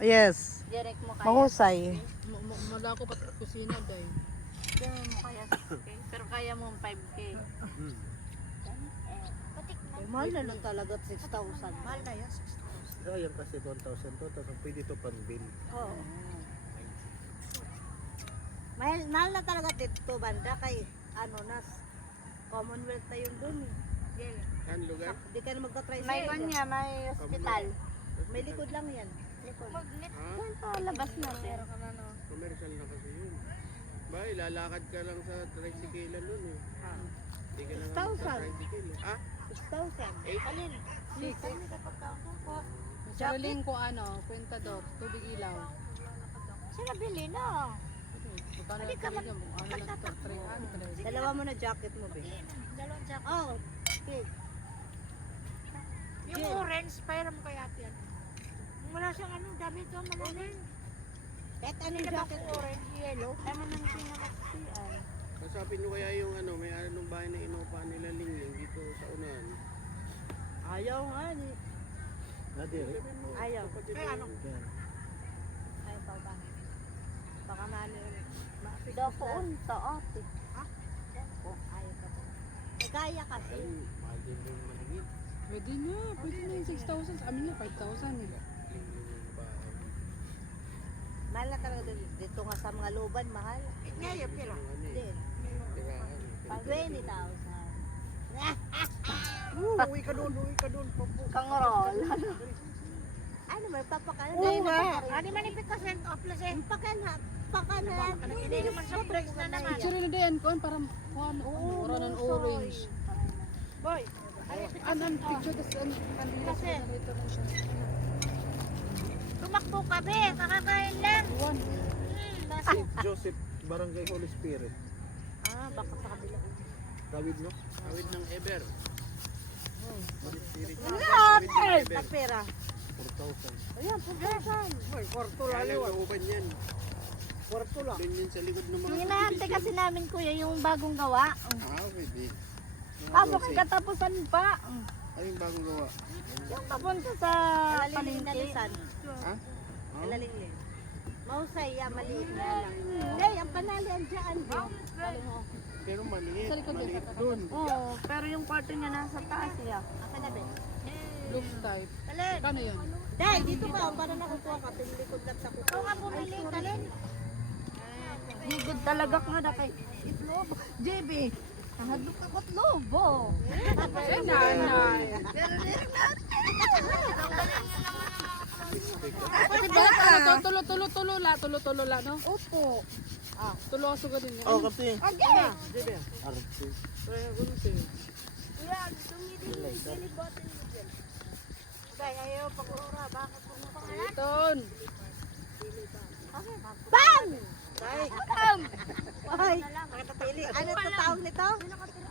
Yes. Direct mo kaya. Mahusay. Malako pa sa kusina day. Direct mo kaya 6K. Pero kaya mo 5K. Mahal na lang talaga 6,000. Mahal na yan, 6,000. Sayang kasi 1,000 to, tapos pwede ito pang bill. Oo. Mahal na talaga dito banda kay ano nas Commonwealth na yun dun eh. Saan lugar? Di ka na magta-try May kanya, may hospital. May likod lang yan. Likod. Yan pa, labas na. Pero ka na no. Commercial na kasi yun. Ba, ilalakad ka lang sa tricycle nun eh. Hindi ka lang 6,000. sa tricycle eh. Ah? 6,000. Alin? Saraling ko kwentador, tubig ilaw. Sila bili na. Paano Hindi ka lang talaga mo? Ano lang to? 300. Dalawa mo na jacket mo, be. Dalawang jacket. Oh, okay. Yung orange, pairam ko yata yan. Wala siyang dami ito, malalim. Kahit anong jacket Orange, yellow. Tama nang pinakasiyan. Kasapin nyo kaya yung may anong bahay na inupa nila Lingling dito sa unahan. Ayaw nga ni. Nadir? Ayaw. Kaya ano? Ayaw pa ba? Baka nani. Doon sa ate. Ayaw pa ba? Nagaya kasi. Ay, mahal din yung malingit. Pwede na yung 6,000. Sa amin nga 5,000 eh. Lingling yung bahay. Mahal na talaga dito nga sa mga luban, mahal. Ngayon, pero. Hindi. Tirahan. 20,000. Uwi ka doon. Kangrol. Ano may papakalan? Oo nga. Ano manipit ka sent off plus eh. Pakanan. Hindi naman sa breaks na naman. Picture na din kon parang oran ng orange. Boy, Ano picture das kandila sa narito na siya. tumakbo ka be. Kakakain lang. One. St. Joseph, Barangay Holy Spirit. Baka sa kabila. Tawid no? Tawid ng Eber. Holy Spirit. Pera. 4,000. Ayan, 4,000. Ay, kwarto Kaya lang nauban yan. Kwarto lang. Doon yun sa likod ng mga Hinahante kasi namin kuya yung bagong gawa. pwede. Bakit katapusan pa? Ay, yung bagong gawa. Yung papunta sa Malaling palengke. nalisan. Ha? Malaling. Mahusay, maliit na lang. Hindi, ang panalian dyan. Pero maliit. Sa likod Maliit din. doon. Oo, pero yung kwarto niya nasa taas siya. Asa na ba? Looks type. Talin. Kano yun? Dahil, dito ka. Para nakukuha ka. Pinikod lang sa kuko. Ikaw nga bumili, talin. Higod talaga ka na kay Itlobo. JB, nahadok akot lobo. Eh, nanay. Kasi bata, tulo la, no? Opo. Tulo ka din. Oh, kapti. Okay. Arte. Kuya, tumili botin mo dyan. Dahil, ayaw pag-ura. Bakit po mo Iton. Bang! Ay, pili. Ano ito tawag nito?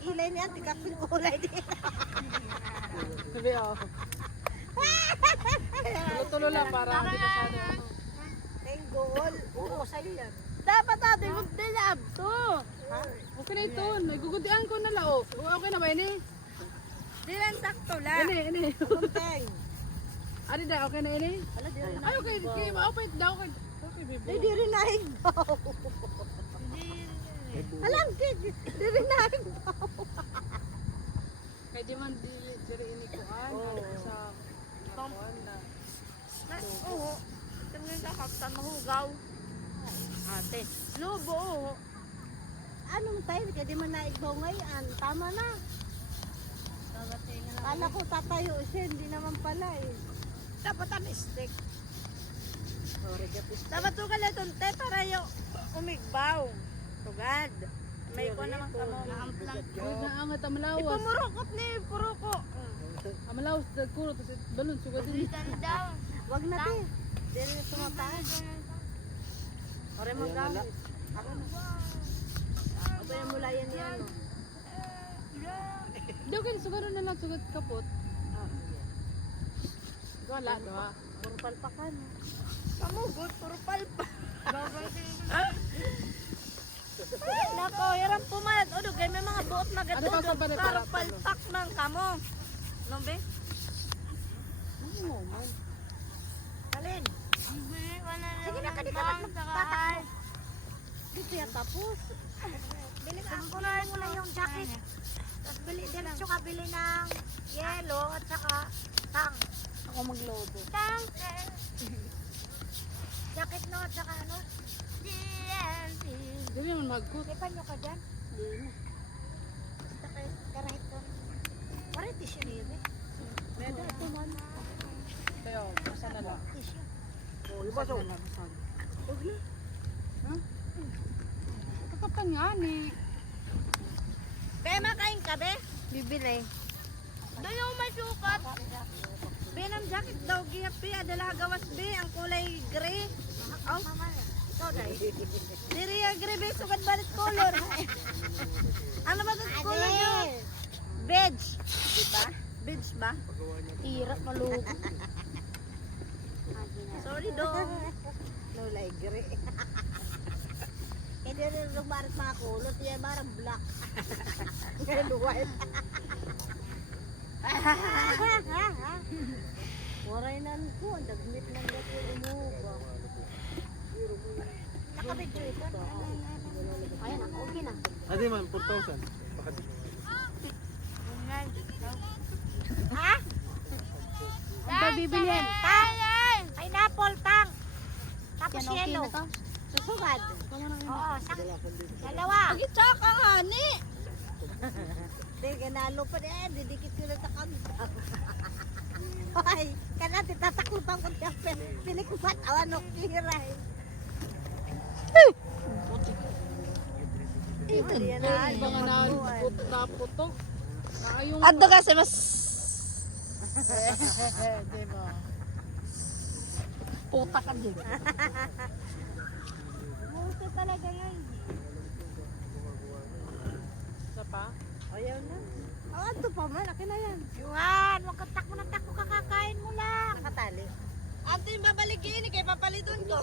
Ilay niya, tikapin kulay din. Sabi ako. Tulo lang para hindi masyado. Tenggol. Oo, sa'yo yan. Dapat natin mag-delab to. Okay na ito. Nagugudian ko na lao. Okay na ba ini? Di lang sakto lang. Ini. Kumpeng. Ano na, okay na ini? Ala, di rin Ay, okay. Okay daw. Okay, Ay, baby. di rin nahigbaw. Alam, di rin nahigbaw. Kaya di man diri ini kuan. Sa kuan na. Oo. Tingnan ka kapta mahugaw. Ate. Lobo. Oo. Ano mo tayo? Kaya di man nahigbaw ngayon. Tama na. Kala ko tatayo siya, hindi naman pala eh. Dapat ang stick. Dapat to ka letonte para yung umigbaw. Tugad. May ko naman kamo naamplang. Huwag na angat ang malawas. Ipumurukot ni puruko. Ang malawas nagkulo tapos balon sugad din. daw. Wag na te. Di rin tumataas. Ore mo gamit. Aba yung mula yan yan. Di okay, sugad na lang sugad kapot. Wala, no ha? Puro palpakan. Kamugot, puro palpa. Ay, nako, yarang pumat. O, dugay may mga buot na Ano ba sa gadudog. palit? Karang palpak ng kamo. No, be? Ano mo man? Talin. ka di ka ba't magtatakbo? Dito yan tapos. Bili ka ako na muna yung jacket. Tapos bili, diretso ka bili ng yellow at saka tang. Ako maglobo. Tang! Jacket no at saka ano? Dili naman magkot. Lipan nyo ka dyan. Basta kayo, karahit ko. Parang tissue niyo eh. Meda ito man. Kaya, basta na lang. Tissue. Basta na lang. Ha? Kakapan nga ni. Be, makain ka, be? Bibili. Doon yung may sukat. Be, ng jacket daw, gihap, be. Adala gawas, be. Ang kulay gray. Oh, Mama, ito dahil. diriya gray, be. Sukat balit color. Ano ba ito color nyo? Beige. Diba? Beige ba? Pagawa niya. Irap malubo. Sorry, dong. No, like gray. Hindi rin lumarit mga kulot. Yan marang black. Ngayon white. Waray nan ko. Ang dagmit ng gato umuga. Nakabidyo ito. Ayan, okay na. Ate man, 4,000. Bakit? Ha? Ang pabibilhin. Tang! Pineapple, tang! Tapos Yan, okay yellow. na to. Susugad. Oo, dalawa. Pag-tsaka, hani. Hindi, ganalo pa din. Didikit ko na sa kanta. Hoy, kanati tataklupan ko siya. Pilikbat, awan o kiray. Ito yan na. Mga na puto. Nakayong... Ado kasi mas... Di ba? Puta ka din. Buto talaga yan. Isa pa? Ayaw na. Oh, ito pa man. Akin na yan. Yuhan, huwag kang takbo ng takbo, kakakain mo lang. Nakatali. Ate, babalikin. Kaya papaliton ko.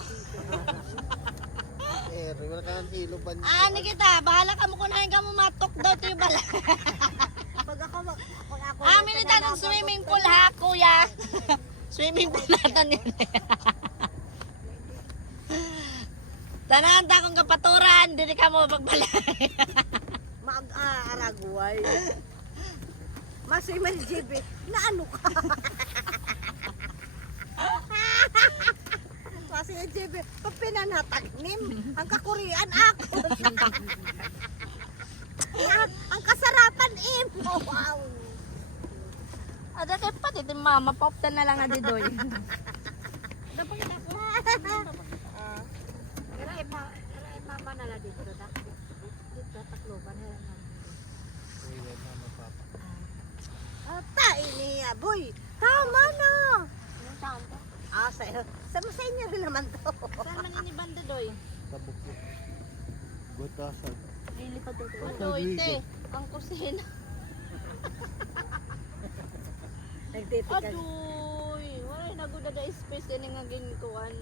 Eh, wala ka ng kilo pa. Ani kita, bahala ka mo kunahin ka mo matok daw ito yung bala. Pag ako... Amin na tayo ng swimming pool ha, kuya. Swimming pool natin yun. Tanahan ta kong kapaturan, hindi ka mo pagbalay. Mag-aaragway. Masoy man JB. Na ano ka? Kasi yung JB, pag pinanatagnim, ang kakurian ako. Ang kasarapan mo. Wow. Ada kay pati din mama, popta na lang adi doy. Dapat ako. Kaya mama na lang dito. Dito, takloban na lang. Ata, ini boy. Tama na. Yung saan to? Sa inyo rin naman to. Saan man ini banda doy? Tabok ko. Butasan. Lilipad doy. Doy, te, ang kusina. Nagtitigan. Adoy, wala naguda da space ini nga ginkuan.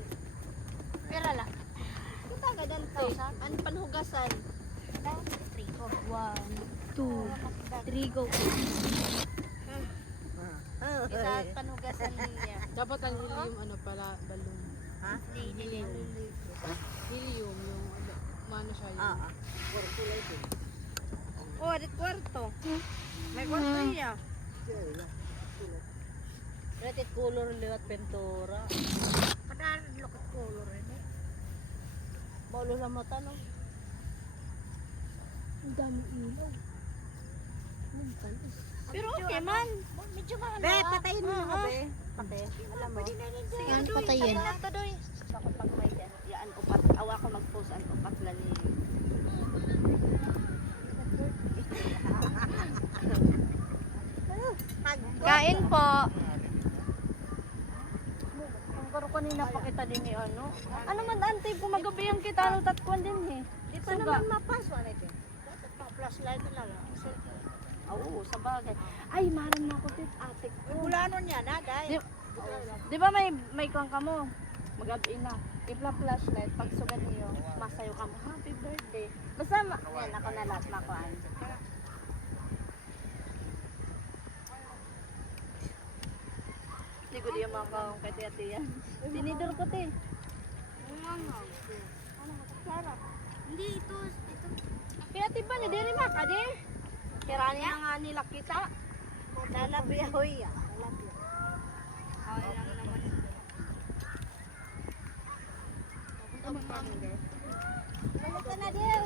Pera lang. Kita ka dan te, an panhugasan. 3 ko. 1 2 3 go. Kita panhugasan niya. Dapat ang helium ano pala, balloon. Ha? Helium yung ano siya yung... Oh, di kwarto. May kwarto niya. Rated color liwat pentura. Padaan look at color rin eh. Baulo sa mata no. Ang dami ilaw. Pero okay man. Medyo maano. Be, patayin mo na be. Pati. Alam mo. Pwede na rin dyan. Yan patayin. Ako pag may yaan upat. Awa ko mag-post ang upat lali. Kain po. Ang karo kanina pa kita din ni ano. Ano man ante gumagabi ang kita ano tatkuan din eh. Dito naman mapaswa na ito. Flashlight na lang. Oo, sa bagay. Ay, maran mo ko tit ate ko. Bulano niya na, dahil. Di ba may kuwang ka mo? Magabi na. Ipla flashlight, pag sugat niyo, masayo ka mo, happy birthday. Basta, yan ako na lahat makuhaan. Hindi ko diya makakawang kay Ate yan. Tinidor ko te. Ano? Sarap. Hindi, ito. Pinatiba ni Diri Maka, di? Kirani na nga nila kita. Nalabi ahoy ah. Nalabi. Okay lang naman. Balik ka na din.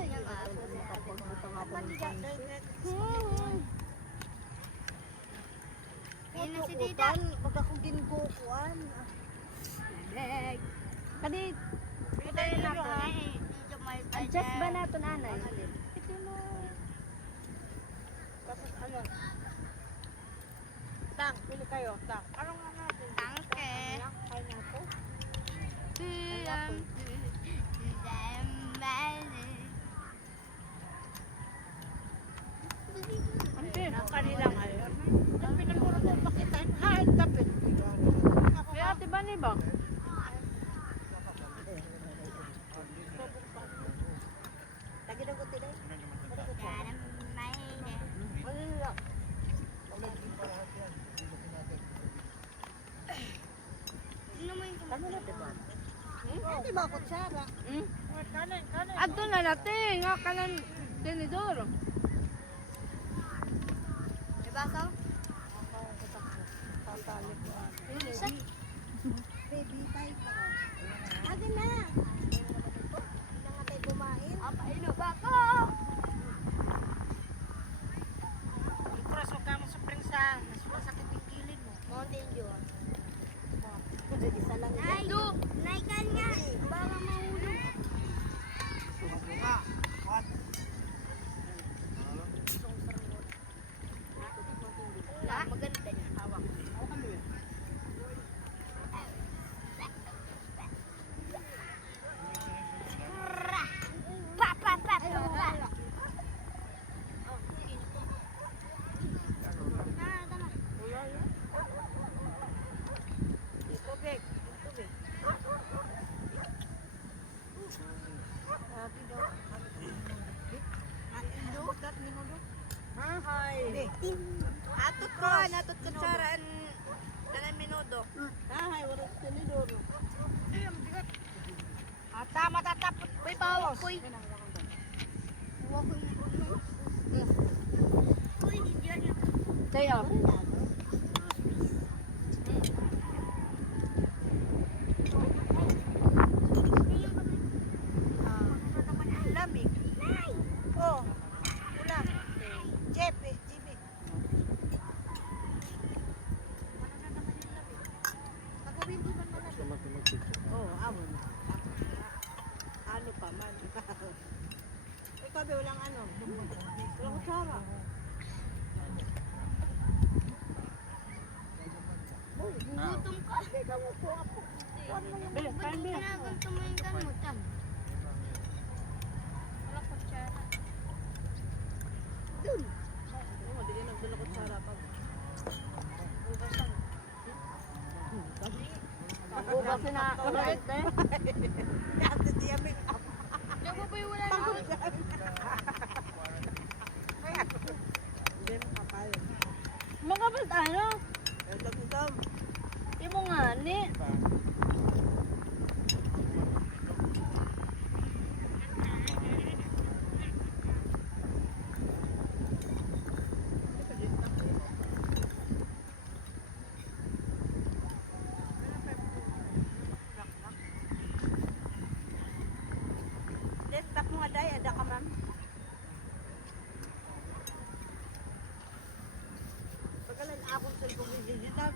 Ayun na si Tita. Pag ako ginkukuan. Kadi, Ayun na po. adjust ba nato nanay? Tapos ano? Tang, pili kayo. Tang. Anong nga natin? Tangke. Pineapple. Kanila ngayon. Ang pinagmura ko pakitain. Hain tapit. Kaya ate ba ni ba? Lagi daw ko tilay. Ate ba kutsara? Hmm? Kanin, kanin. Adto na natin, nga kanan tinidor. Ibasaw? Baby tayo ko. Lagi na. Hindi na nga tayo kumain. Paino ba ko? Ikros, huwag ka mo supring sa masakit yung kilid mo. Mountain Dew. Isa lang. Nay! Nay ka niya! Baka mahulog. Maganda niya. Hawak. Pa, pa, pa, pa, pa. Tubig. Tubig. Ate daw. Ate minudo. Hi. Atot ko, atot ko tsaraan. Tanan minudo. Ay, wala tinidor. Tama tatapot. Uy, pawak, uy. Huwag ko yung ulo. Uy, hindi yan. Kaya, Lamig. Oh. Ulam. Jepe. Jepe. Pagkabindi man malamig. Oh, amo na. Ano pa man. Ikaw ba walang ano? Walang kutsara. Gutom ka. Hindi ka mo po ako. Bili, Ba't kain bili. ginaganto mo yung gamot? Wala ko tsara. Dun. Oo, di ka nagdala ko tsara pag Ubasin na ulit eh. Ate diya make up. Diyan mo ba yung wala na? Hindi mo kapal. Mga ba't ano? Ang dam. Imo nga ni. Desktop mo nga day, ada ka ma'am. Pagkalan akong cellphone digital,